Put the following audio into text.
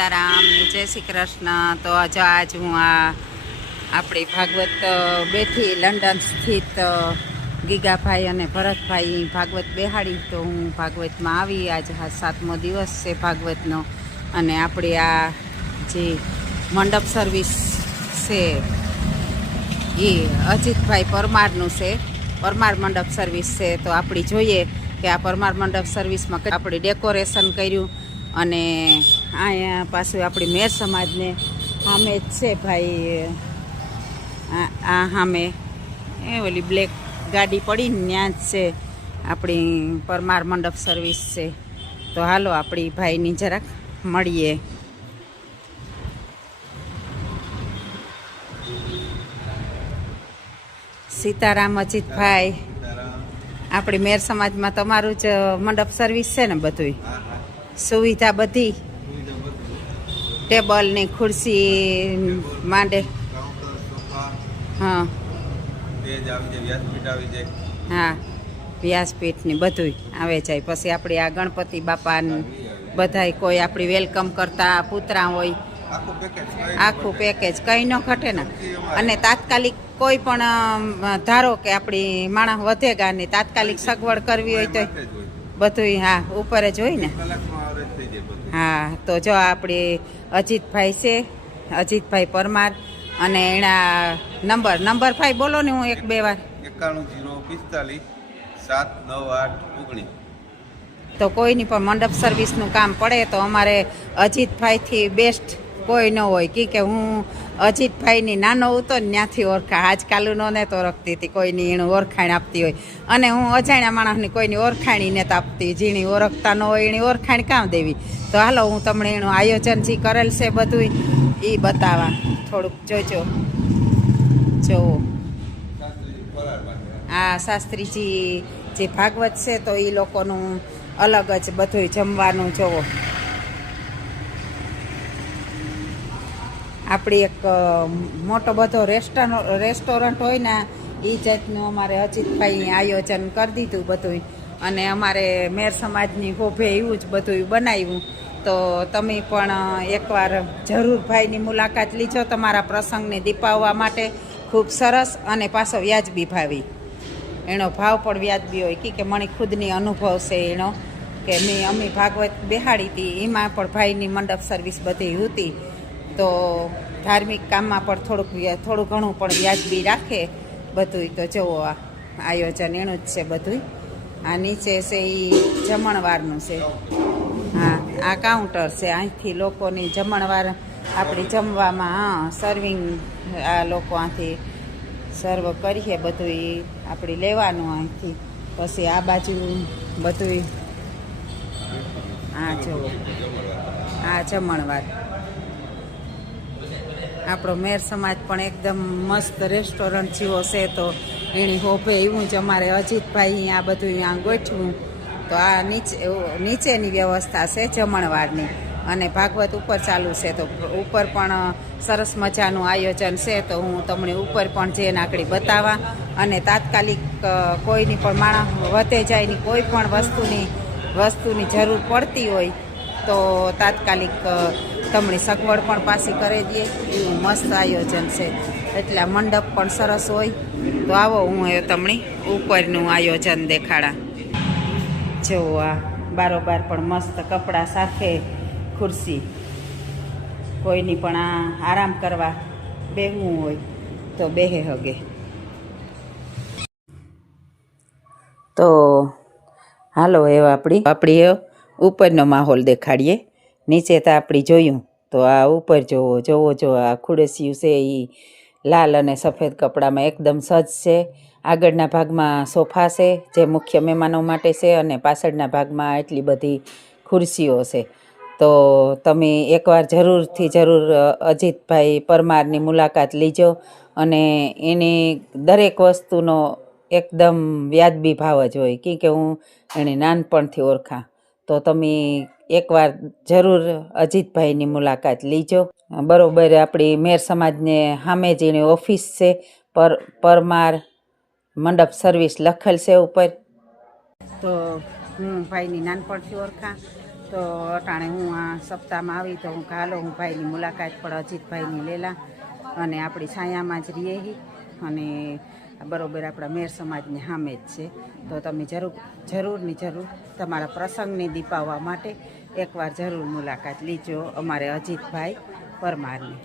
સીતારામ જય શ્રી કૃષ્ણ। તો આજ હું આપણી ભાગવત બેઠી લંડન સ્થિત ગીગાભાઈ અને ભરતભાઈ ભાગવત બેહાડી। તો હું ભાગવતમાં આવી। આજ 7મો દિવસ છે ભાગવતનો અને આપણી આ જે મંડપ સર્વિસ છે એ અજીતભાઈ પરમારનું છે। પરમાર મંડપ સર્વિસ છે। તો આપણી જોઈએ કે આ પરમાર મંડપ સર્વિસમાં આપણે ડેકોરેશન કર્યું અને અહીંયા પાછું આપણી મેર સમાજને સામે જ છે ભાઈ। આ સામે એ ઓલી બ્લેક ગાડી પડીને ત્યાં જ છે આપણી પરમાર મંડપ સર્વિસ છે। તો હાલો આપણી ભાઈની જરાક મળીએ। સીતારામ અજીતભાઈ, આપણી મેર સમાજમાં તમારું જ મંડપ સર્વિસ છે ને? બધું સુવિધા બધી, ટેબલ ને ખુરશી માંડે, હા હા વ્યાસપીઠ ને બધું આવે જાય। પછી આપણે આ ગણપતિ બાપા બધાય કોઈ આપણી વેલકમ કરતા પુતરા હોય, આખું પેકેજ કંઈ ન ઘટે ને। અને તાત્કાલિક કોઈ પણ ધારો કે આપણી માણસ વધેગા ને તાત્કાલિક સગવડ કરવી હોય તો બધું હા ઉપર જ હોય ને। હા તો જો આપણી અજીતભાઈ છે, અજીતભાઈ પરમાર, અને એના નંબર ભાઈ બોલો ને, હું 1-2 વાર 9105479819। તો કોઈની પણ મંડપ સર્વિસનું કામ પડે તો અમારે અજીતભાઈથી બેસ્ટ કોઈ ન હોય। કે હું અજીતભાઈની નાનો હતો ને ત્યાંથી ઓળખા, આજકાલનો ને તો ઓળખતી હતી, કોઈની એનું ઓળખાણ આપતી હોય। અને હું અજાણ્યા માણસની કોઈની ઓળખાણી નથી આપતી, જેની ઓળખતા ન હોય એની ઓળખાણ કામ દેવી। તો હાલો હું તમને એનું આયોજન જે કરેલ છે બધું એ બતાવવા, થોડુંક જોજો। જોવો આ શાસ્ત્રીજી જે ભાગવત છે તો એ લોકોનું અલગ જ બધું જમવાનું જોવો। આપણી એક મોટો બધો રેસ્ટોરન્ટ હોય ને એ જાતનું અમારે અજીતભાઈ આયોજન કરી દીધું બધું। અને અમારે મેર સમાજની હોભે એવું જ બધું બનાવ્યું। તો તમે પણ એકવાર જરૂર ભાઈની મુલાકાત લીજો તમારા પ્રસંગને દીપાવવા માટે। ખૂબ સરસ અને પાછો વ્યાજબી ભાવી, એનો ભાવ પણ વ્યાજબી હોય। કે મને ખુદની અનુભવ છે એનો, કે અમે ભાગવત બેહાડી હતી એમાં પણ ભાઈની મંડપ સર્વિસ બધી હતી। તો ધાર્મિક કામમાં પણ થોડું ઘણું પણ વ્યાજબી રાખે બધું। તો જુઓ આ આયોજન એનું જ છે બધું। આ નીચે છે એ જમણવારનું છે, હા આ કાઉન્ટર છે, અહીંથી લોકોની જમણવાર આપણી જમવામાં હા સર્વિંગ આ લોકો આથી સર્વ કરીએ બધું આપણે લેવાનું અહીંથી। પછી આ બાજુ બધું હા જુઓ આ જમણવાર। આપણો મેર સમાજ પણ એકદમ મસ્ત રેસ્ટોરન્ટ જેવો છે। તો એની હોભે એવું જ અમારે અજીતભાઈ આ બધું આ ગોઠવું। તો આ નીચેની વ્યવસ્થા છે જમણવારની, અને ભાગવત ઉપર ચાલુ છે। તો ઉપર પણ સરસ મજાનું આયોજન છે। તો હું તમને ઉપર પણ જે નાકડી બતાવવા, અને તાત્કાલિક કોઈની પણ માણસ વધે જાયની કોઈ પણ વસ્તુની જરૂર પડતી હોય તો તાત્કાલિક તમને સગવડ પણ પાછી કરી દઈએ, એવું મસ્ત આયોજન છે। એટલે મંડપ પણ સરસ હોય। તો આવો હું તમને ઉપરનું આયોજન દેખાડા। જો આ બારોબાર પણ મસ્ત કપડાં સાથે ખુરશી, કોઈની પણ આરામ કરવા બેહવું હોય તો બેહે હગે। તો હાલો એવા આપણી ઉપરનો માહોલ દેખાડીએ। નીચે તો આપણી જોયું, તો આ ઉપર જોવો આ ખુરશીયું છે એ લાલ અને સફેદ કપડામાં એકદમ સજ્જ છે। આગળના ભાગમાં સોફા છે જે મુખ્ય મહેમાનો માટે છે, અને પાછળના ભાગમાં એટલી બધી ખુરશીઓ છે। તો તમે એકવાર જરૂર અજીતભાઈ પરમારની મુલાકાત લીજો, અને એની દરેક વસ્તુનો એકદમ વ્યાજબી ભાવ જ હોય। કે હું એને નાનપણથી ઓળખા। તો તમે એકવાર જરૂર અજીતભાઈની મુલાકાત લીજો। બરોબર આપણી મેર સમાજને સામે જ એની ઓફિસ છે, પરમાર મંડપ સર્વિસ લખેલ છે ઉપર। તો હું ભાઈની નાનપણથી ઓળખા। તો અટાણે હું આ સપ્તાહમાં આવી તો હું હાલો હું ભાઈની મુલાકાત પણ અજીતભાઈની લેલા અને આપણી છાયામાં જ રહીએ હી અને બરોબર આપણા મેર સમાજની સામે જ છે. તો તમે જરૂરની જરૂર તમારા પ્રસંગને દીપાવવા માટે એકવાર જરૂર મુલાકાત લીજો અમારે અજીતભાઈ પરમારની.